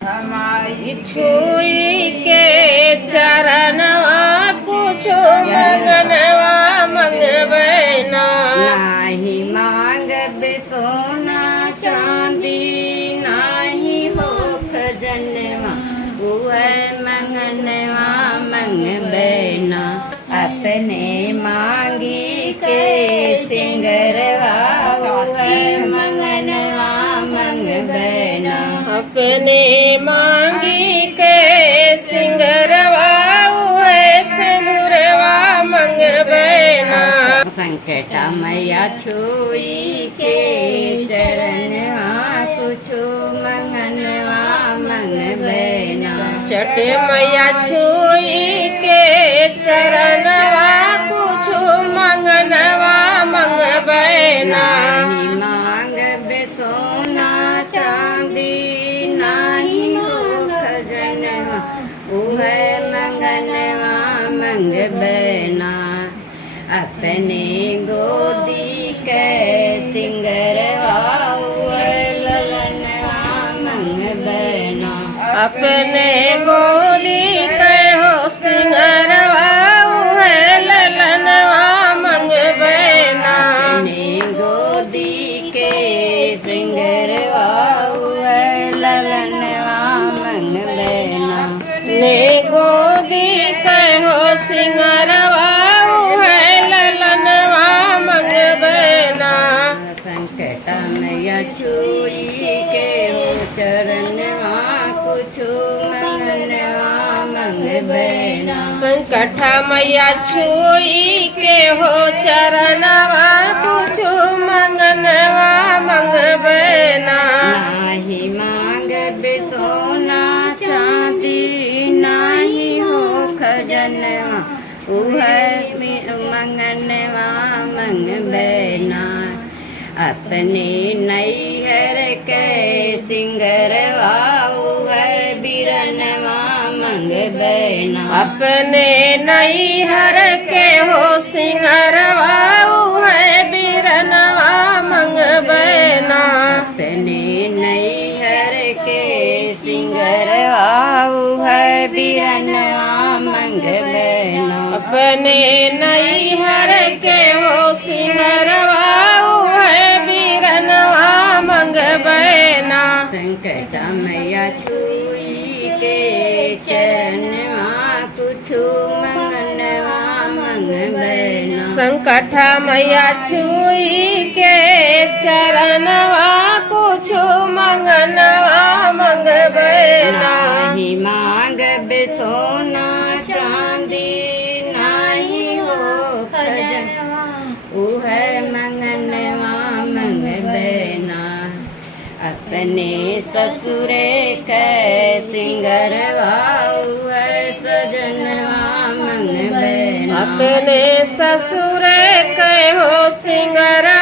हमारी छुई के चरणवा कुछो मंगनवा मंगबै ना। नाही मांगबे सोना चांदी, नाही हो खजनवा उहे मंगनवा मंगबे ना। अपने मांगी के सिंगरवा उहे मंगनवा मंगबे ना। अपने मांगी के सिंगरवा उहे सिंदूरवा मंगबै ना। संकट मैया छुई के चरणवा कुछो मंगनवा मंगबै ना। चट मैया छुई के चरणवा कुछो मंगनवा मंगबै ना। नाही मांगबे सोना चांदी, नाही हो खजनवा उहे मंगनवा मंगबै ना। अपने गोदी के सिंगरवा उहे ललनवा मंगबै ना। अपने गोदी के हो सिंगरवा उहे ललनवा मंगबै ना। अपने गोदी के सिंगरवा उहे ललनवा मंगबै ना। ने गोदी के हो सिंगरवा उहे ललनवा मंगबै ना। संकट मैया छुई के हो चरणवा कुछो मंगनवा मंगबै ना। संकट मैया छुई के हो चरणवा कुछो मंगनवा मंगबै ना। नाही मांगबे सोना चांदी, नाही हो खजनवा उहे मंगनवा मंगबै ना। अपने नैहर के सिंगरवा उहे बिरनवा मंगबै ना। अपने नैहर के हो सिंगरवा उहे बिरनवा मंगबै ना। अपने नैहर के सिंगरवा उहे बिरनवा मंगबै ना। अपने नैहर के हो सिंगरवा उहे बिरनवा मंगबै ना। संकट मैया छुई के चरणवा कुछो मंगनवा मंगबै ना। संकट मैया छुई के चरणवा कुछो मंगनवा मंगबै ना। नाही मांगबे सोना चांदी, नाही हो खजनवा उहे मंगनवा मंगबै ना। अपने ससुरे के सिंगरवा उहे सजनवा मंगबै ना। अपने ससुर के हो सिंगरवा